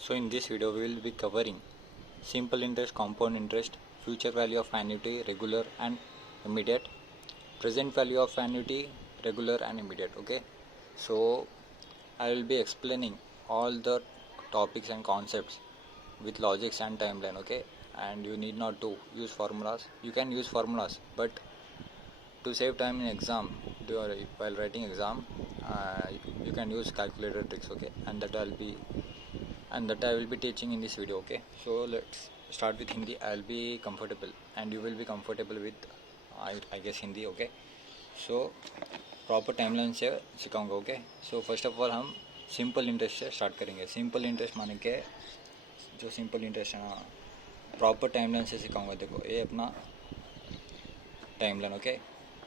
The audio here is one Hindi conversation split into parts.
So in this video we will be covering simple interest, compound interest, future value of annuity, regular and immediate, present value of annuity, regular and immediate. Okay, so I will be explaining all the topics and concepts with logics and timeline. Okay, and you need not to use formulas. You can use formulas, but to save time in exam, while writing exam, you can use calculator tricks. Okay, and that I will be teaching in this video. Okay, so let's start with Hindi. I'll be comfortable and you will be comfortable with I guess Hindi. Okay, so proper timeline से सिखाऊंगा. Okay, so first of all हम सिंपल इंटरेस्ट से स्टार्ट करेंगे. सिंपल इंटरेस्ट माने के जो सिंपल इंटरेस्ट है ना, प्रॉपर टाइमलाइन से सिखाऊंगा. देखो ये अपना टाइमलाइन. ओके,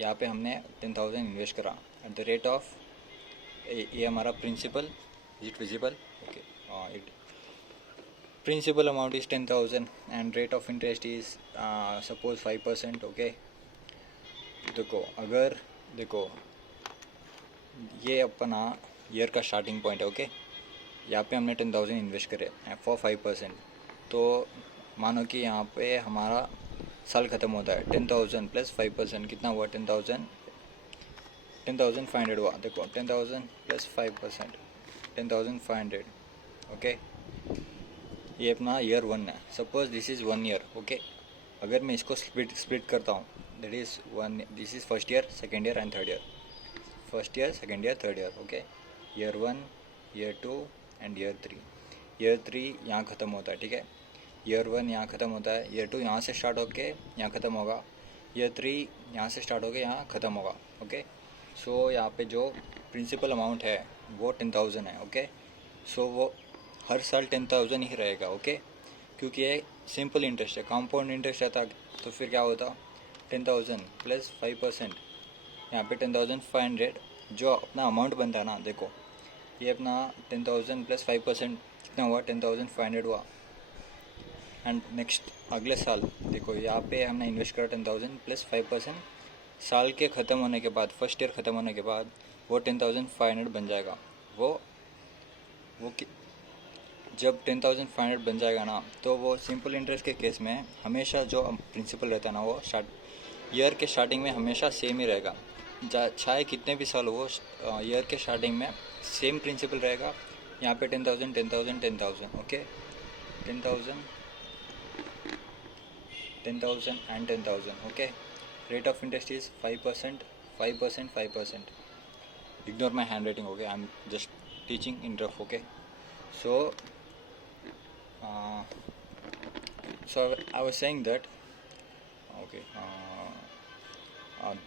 यहाँ पे हमने 10,000 इन्वेस्ट करा एट द रेट ऑफ, ये हमारा principal. Is it visible? Okay, it principal amount is 10,000 and rate of interest is suppose 5%. Okay, देखो ये अपना ईयर का स्टार्टिंग पॉइंट है. ओके, यहाँ पे हमने 10,000 इन्वेस्ट करे फॉर 5%. तो मानो कि यहाँ पे हमारा साल ख़त्म होता है. 10,000 प्लस 5% कितना हुआ? 10,500 हुआ. देखो 10,000 प्लस 5% 10,500. ओके, ये अपना ईयर 1 है. Suppose this is 1 year. Okay, अगर मैं इसको स्प्लिट करता हूँ, that is 1. This is first year, second year and third year. First year, second year, third year. Okay, year 1, year 2 and year 3. Year 3 यहाँ ख़त्म होता है. ठीक है, ईयर 1 यहाँ ख़त्म होता है. ईयर 2 यहाँ से स्टार्ट होके यहाँ ख़त्म होगा. ईयर 3 यहाँ से स्टार्ट होके यहाँ ख़त्म होगा. ओके, सो यहाँ पे जो प्रिंसिपल अमाउंट है वो 10,000 है. ओके, सो वो हर साल 10,000 ही रहेगा. ओके, क्योंकि ये सिंपल इंटरेस्ट है. कंपाउंड इंटरेस्ट रहता तो फिर क्या होता? 10,000 प्लस 5%, यहाँ पे 10,500 जो अपना अमाउंट बनता है ना. देखो ये अपना 10,000 प्लस 5% कितना हुआ? 10,500 हुआ. एंड नेक्स्ट अगले साल देखो यहाँ पे हमने इन्वेस्ट करा 10,000 प्लस 5%. साल के ख़त्म होने के बाद, फर्स्ट ईयर ख़त्म होने के बाद वो 10,500 बन जाएगा. वो जब 10,500 बन जाएगा ना, तो वो सिंपल इंटरेस्ट के केस में हमेशा जो प्रिंसिपल रहता है ना, वो ईयर के स्टार्टिंग में हमेशा सेम ही रहेगा. चाहे कितने भी साल हो, ईयर के स्टार्टिंग में सेम प्रिंसिपल रहेगा. यहाँ पे 10,000 10,000 10,000. Okay, 10,000 10,000 and 10,000. Okay, rate of interest is 5%, 5%, 5%. Ignore my hand writing. Okay, I am just teaching in rough. Okay, so I was saying that okay,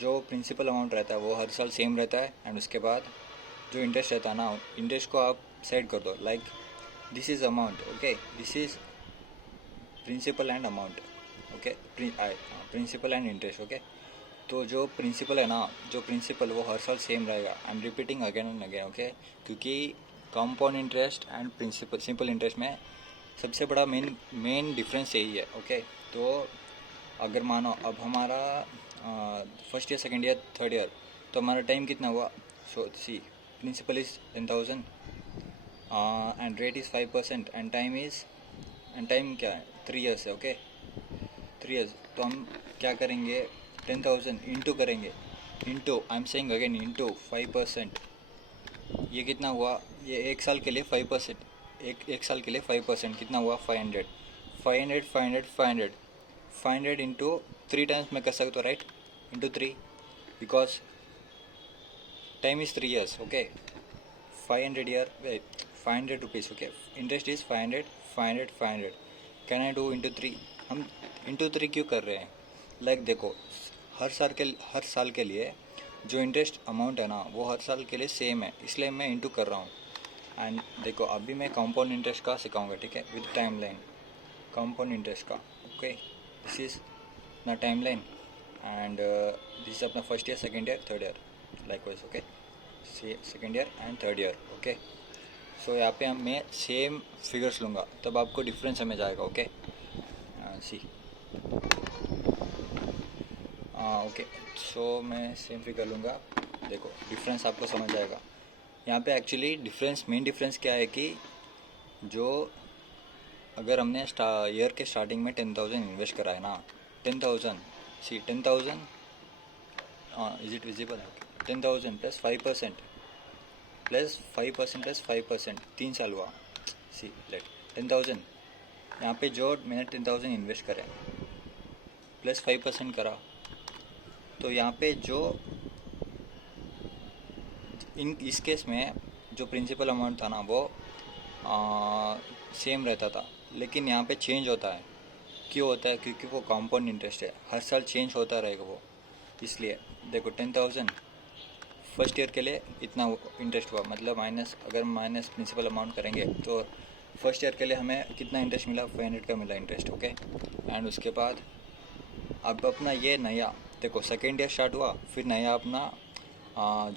जो प्रिंसिपल अमाउंट रहता है वो हर साल सेम रहता है. एंड उसके बाद जो इंटरेस्ट रहता है ना, इंटरेस्ट को आप सेट कर दो like this is amount. Okay, this is principal and amount. Okay, principal and interest. Okay, तो जो प्रिंसिपल है ना, जो प्रिंसिपल वो हर साल सेम रहेगा. I am repeating again and again. Okay, क्योंकि compound interest and principal simple interest में सबसे बड़ा मेन डिफरेंस यही है. ओके, तो अगर मानो अब हमारा first year, second year, third year, तो हमारा टाइम कितना हुआ? So see, principal is 10,000 and rate is 5% and time क्या है? 3 ईयर्स है. Okay, 3 years. तो हम क्या करेंगे? 10,000 इंटू करेंगे. Into, I am saying again, into 5%. ये कितना हुआ? ये एक साल के लिए 5%. एक साल के लिए 5% कितना हुआ? 500. 500 500 500 500 इंटू 3 टाइम्स मैं कर सकता हूँ, right? Into 3, because time is 3 years. Okay, 500 rupees. Okay, interest is 500 500 500. Can I do into 3? हम इंटू 3 क्यों कर रहे हैं? लाइक देखो, हर साल के लिए जो इंटरेस्ट अमाउंट है ना, वो हर साल के लिए सेम है, इसलिए मैं इंटू कर रहा हूँ. एंड देखो अभी मैं कंपाउंड इंटरेस्ट का सिखाऊंगा. ठीक है, with time line compound interest का. ओके, दिस इज़ अपना time line and this is अपना first year, second year, third year likewise. Okay, second year and third year. Okay, so यहाँ पे मैं सेम फिगर्स लूँगा, तब आपको डिफरेंस समझ आएगा. ओके, सी. ओके, सो मैं सेम फिगर लूँगा. देखो डिफरेंस आपको समझ आएगा. यहाँ पे एक्चुअली मेन डिफरेंस क्या है कि जो अगर हमने ईयर के स्टार्टिंग में 10,000 इन्वेस्ट करा है ना, 10,000, सी 10,000, is it visible? 10,000 plus 5% plus 5% plus 5%, 3 साल हुआ। सी लेट 10,000, यहाँ पे जो मैंने 10,000 इन्वेस्ट करे प्लस 5% करा, तो यहाँ पे जो इस केस में जो प्रिंसिपल अमाउंट था ना वो सेम रहता था, लेकिन यहाँ पे चेंज होता है। क्यों होता है? क्योंकि वो कंपाउंड इंटरेस्ट है, हर साल चेंज होता रहेगा वो। इसलिए देखो 10,000 फर्स्ट ईयर के लिए इतना इंटरेस्ट हुआ, मतलब अगर माइनस प्रिंसिपल अमाउंट करेंगे तो फर्स्ट ईयर के लिए हमें कितना इंटरेस्ट मिला? 500 का मिला इंटरेस्ट, ओके। एंड उसके बाद अब अपना ये नया देखो सेकेंड ईयर स्टार्ट हुआ, फिर नया अपना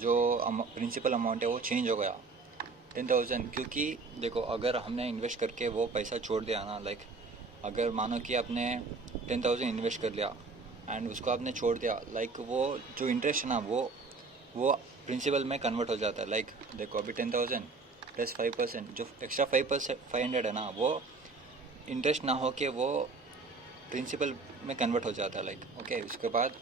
जो प्रिंसिपल अमाउंट है वो चेंज हो गया 10,000। क्योंकि देखो अगर हमने इन्वेस्ट करके वो पैसा छोड़ दिया ना, लाइक अगर मानो कि आपने 10,000 इन्वेस्ट कर लिया एंड उसको आपने छोड़ दिया, लाइक वो जो इंटरेस्ट है ना वो प्रिंसिपल में कन्वर्ट हो जाता है। लाइक देखो अभी 10,000 प्लस 5%, जो एक्स्ट्रा 500 है ना, वो इंटरेस्ट ना हो के वो प्रिंसिपल में कन्वर्ट हो जाता है, लाइक ओके। उसके बाद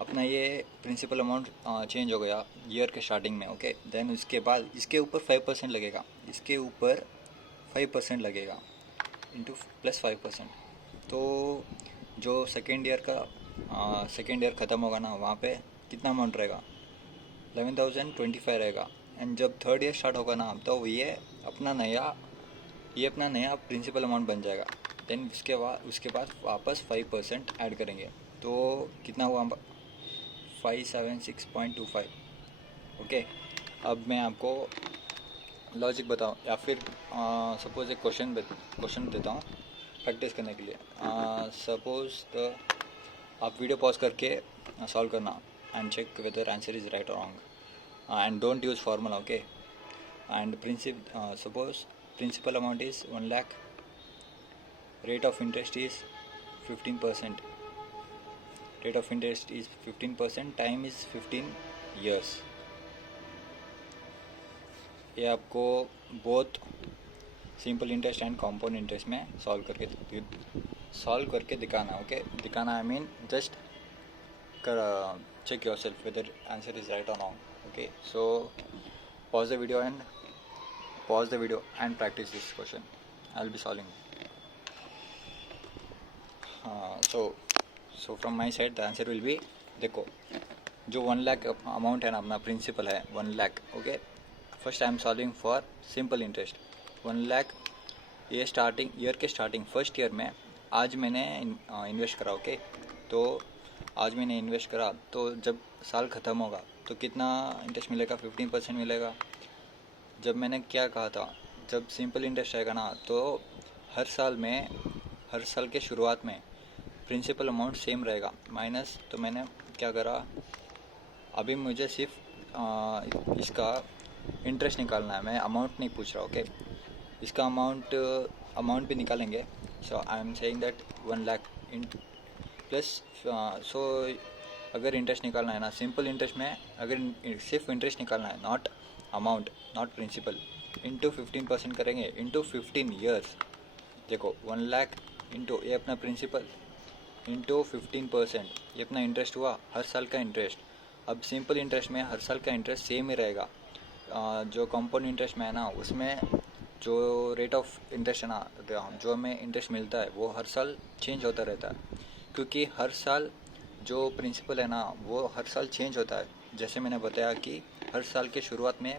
अपना ये प्रिंसिपल अमाउंट चेंज हो गया ईयर के स्टार्टिंग में, ओके। देन उसके बाद इसके ऊपर 5% लगेगा, इसके ऊपर 5% लगेगा इंटू प्लस 5%। तो जो सेकेंड ईयर ख़त्म होगा ना, वहाँ पे कितना अमाउंट रहेगा? 11,025 रहेगा। एंड जब थर्ड ईयर स्टार्ट होगा ना, तो ये अपना नया प्रिंसिपल अमाउंट बन जाएगा। देन उसके बाद वापस 5% ऐड करेंगे, तो कितना हुआ? 576.25, ओके। अब मैं आपको लॉजिक बताऊँ या फिर सपोज़ एक क्वेश्चन देता हूँ प्रैक्टिस करने के लिए। सपोज़ आप वीडियो पॉज करके सॉल्व करना and check whether answer is right और wrong, and don't use formula, okay. And suppose principal amount is 1 lakh, rate of interest is 15%, rate of interest is 15%, time is 15 years। ये आपको बहुत simple interest and compound interest में सॉल्व करके दिखाना, ओके। दिखाना I mean just check yourself whether answer is right or wrong, okay। So pause the video and practice this question. I'll be solving. So from my side the answer will be, देखो जो 1 lakh अमाउंट है ना, अपना प्रिंसिपल है 1 lakh, okay. First I am solving for simple interest 1 lakh। ये ईयर के स्टार्टिंग फर्स्ट ईयर में आज मैंने इन्वेस्ट करा, ओके। तो आज मैंने इन्वेस्ट करा, तो जब साल ख़त्म होगा तो कितना इंटरेस्ट मिलेगा? 15% मिलेगा। जब मैंने क्या कहा था, जब सिंपल इंटरेस्ट आएगा ना, तो हर साल के शुरुआत में प्रिंसिपल अमाउंट सेम रहेगा माइनस। तो मैंने क्या करा, अभी मुझे सिर्फ इसका इंटरेस्ट निकालना है, मैं अमाउंट नहीं पूछ रहा, ओके। इसका अमाउंट भी निकालेंगे। So I am saying that 1 lakh in plus so अगर इंटरेस्ट निकालना है ना, सिंपल इंटरेस्ट में अगर सिर्फ इंटरेस्ट निकालना है, not amount, not principal, into 15% करेंगे इंटू 15 ईयर्स। देखो 1 lakh इंटू ये अपना प्रिंसिपल इंटू 15%, ये अपना इंटरेस्ट हुआ, हर साल का इंटरेस्ट। अब सिंपल इंटरेस्ट में हर साल का इंटरेस्ट सेम ही रहेगा। जो कंपाउंड इंटरेस्ट में है ना, उसमें जो रेट ऑफ इंटरेस्ट है ना, जो हमें इंटरेस्ट मिलता है वो हर साल चेंज होता रहता है। क्योंकि हर साल जो प्रिंसिपल है ना वो हर साल चेंज होता है। जैसे मैंने बताया कि हर साल के शुरुआत में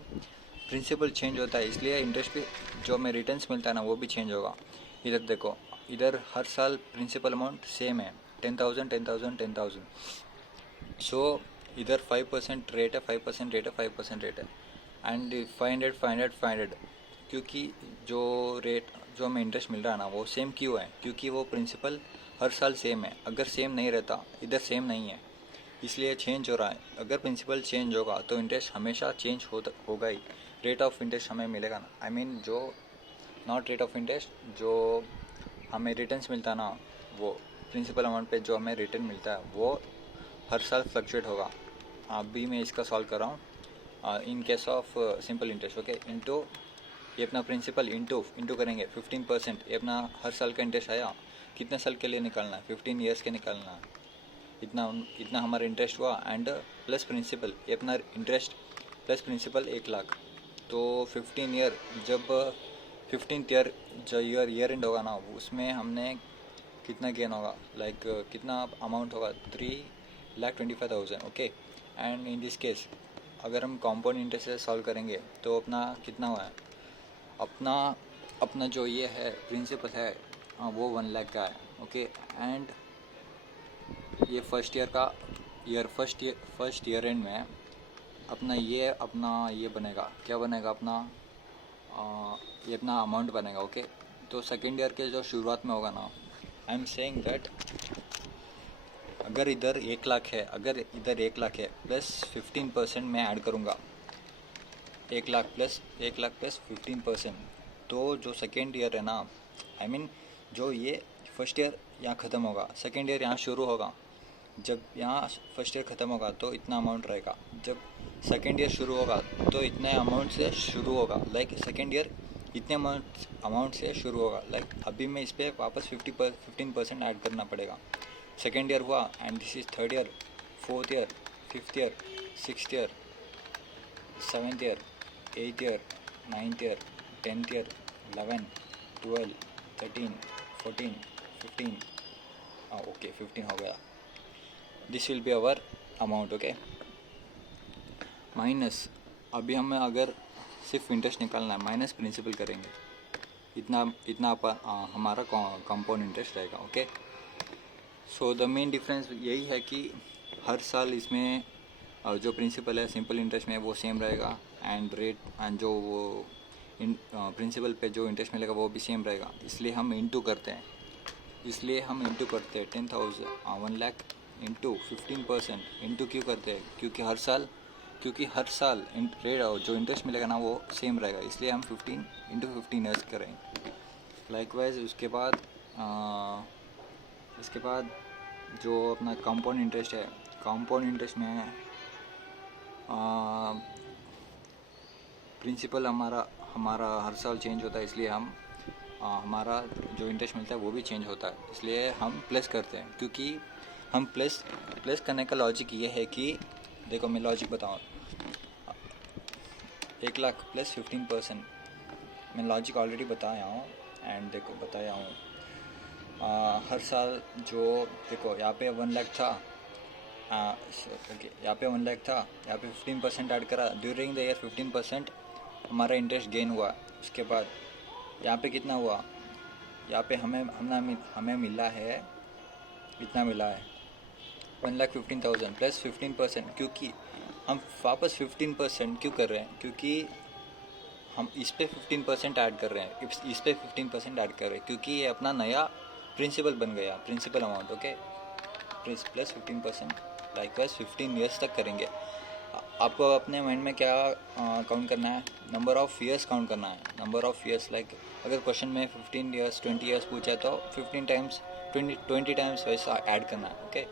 प्रिंसिपल चेंज होता है, इसलिए इंटरेस्ट भी जो हमें रिटर्न्स मिलता है ना वो भी चेंज होगा। इधर देखो, इधर हर साल प्रिंसिपल अमाउंट सेम है 10,000 10,000 10,000। सो इधर 5% रेट है, 5% रेट है, 5% रेट है, एंड 500 500 500। क्योंकि जो हमें इंटरेस्ट मिल रहा है ना वो सेम क्यों है? क्योंकि वो प्रिंसिपल हर साल सेम है। अगर सेम नहीं रहता, इधर सेम नहीं है, इसलिए चेंज हो रहा है। अगर प्रिंसिपल चेंज होगा तो इंटरेस्ट हमेशा चेंज होगा ही। रेट ऑफ इंटरेस्ट हमें मिलेगा ना, आई मीन जो नॉट रेट ऑफ इंटरेस्ट, जो हमें रिटर्न्स मिलता है ना, वो प्रिंसिपल अमाउंट पे जो हमें रिटर्न मिलता है वो हर साल फ्लक्चुएट होगा। अभी मैं इसका सॉल्व कर रहा हूँ in case of simple interest, okay. Into ये अपना प्रिंसिपल इंटू करेंगे 15%, ये अपना हर साल का इंटरेस्ट आया, कितने साल के लिए निकालना है, 15 ईयर्स के निकालना है, इतना हमारा इंटरेस्ट हुआ एंड प्लस प्रिंसिपल, ये अपना इंटरेस्ट प्लस प्रिंसिपल 1 लाख। तो 15 ईयर जब 15th ईयर जो ईयर एंड होगा ना, उसमें हमने कितना गेन होगा, लाइक कितना अमाउंट होगा, 3,25,000। Okay, and in this case अगर हम कॉम्पाउंड इंटरेस्ट से सॉल्व करेंगे तो अपना कितना हुआ है, अपना जो ये है प्रिंसिपल है वो 1 लाख का है। ओके, एंड ये फर्स्ट ईयर एंड में अपना ये बनेगा, क्या बनेगा ये अपना अमाउंट बनेगा। ओके, तो सेकेंड ईयर के जो शुरुआत में होगा ना, आई एम सेइंग दैट अगर इधर 1 लाख है प्लस 15% मैं ऐड करूँगा, 1 लाख प्लस 15%, तो जो सेकेंड ईयर है ना, आई मीन जो ये फर्स्ट ईयर यहाँ ख़त्म होगा, सेकेंड ईयर यहाँ शुरू होगा। जब यहाँ फर्स्ट ईयर ख़त्म होगा तो इतना अमाउंट रहेगा, जब सेकेंड ईयर शुरू होगा तो इतने अमाउंट से शुरू होगा, लाइक सेकेंड ईयर इतने अमाउंट से शुरू होगा। लाइक अभी मैं इस पर वापस 15% ऐड करना पड़ेगा। सेकेंड ईयर हुआ and this is third year, fourth year, fifth year, sixth year, seventh year, eighth year, ninth year, 10th year, 11, 12, 13, 14, 15, okay 15 हो गया। This will be our amount. Okay, minus अभी हमें अगर सिर्फ इंटरेस्ट निकालना है, माइनस प्रिंसिपल करेंगे, इतना हमारा कंपाउंड इंटरेस्ट रहेगा। Okay, so the main difference यही है कि हर साल इसमें जो प्रिंसिपल है सिंपल इंटरेस्ट में वो सेम रहेगा, एंड रेट एंड जो वो प्रिंसिपल पे जो इंटरेस्ट मिलेगा वो भी सेम रहेगा। इसलिए हम इंटू करते हैं 10,000 1 लाख इंटू 15%। इंटू क्यों करते हैं, क्योंकि हर साल रेट जो इंटरेस्ट मिलेगा ना वो सेम रहेगा, इसलिए हम 15 इंटू 15 ईयर्स करेंगे। लाइकवाइज उसके बाद जो अपना कंपाउंड इंटरेस्ट है, कंपाउंड इंटरेस्ट में प्रिंसिपल हमारा हर साल चेंज होता है, इसलिए हम हमारा जो इंटरेस्ट मिलता है वो भी चेंज होता है, इसलिए हम प्लस करते हैं। क्योंकि हम प्लस करने का लॉजिक ये है कि देखो मैं लॉजिक बताऊँ, 1 लाख प्लस 15%, मैं लॉजिक ऑलरेडी बताया हूँ एंड देखो बताया हूँ। हर साल जो देखो यहाँ पे 1 लाख था, यहाँ पे 1 लाख था, यहाँ पे 15% ऐड करा, ड्यूरिंग द ईयर 15% हमारा इंटरेस्ट गेन हुआ। उसके बाद यहाँ पे कितना हुआ, यहाँ पे हमें मिला है, इतना मिला है 1,15,000 प्लस 15%। क्योंकि हम वापस 15% क्यों कर रहे हैं, क्योंकि हम इस पे 15% ऐड कर रहे हैं, इस पे 15% ऐड कर रहे हैं, क्योंकि ये अपना नया प्रिंसिपल बन गया, principal amount. Okay, plus 15%, likewise 15 years तक करेंगे। आपको अपने माइंड में क्या काउंट करना है, नंबर ऑफ़ ईयर्स काउंट करना है, नंबर ऑफ़ ईयर्स। लाइक अगर क्वेश्चन में 15 ईयर्स 20 ईयर्स पूछा है तो 15 टाइम्स 20 टाइम्स वैसा ऐड करना है। ओके,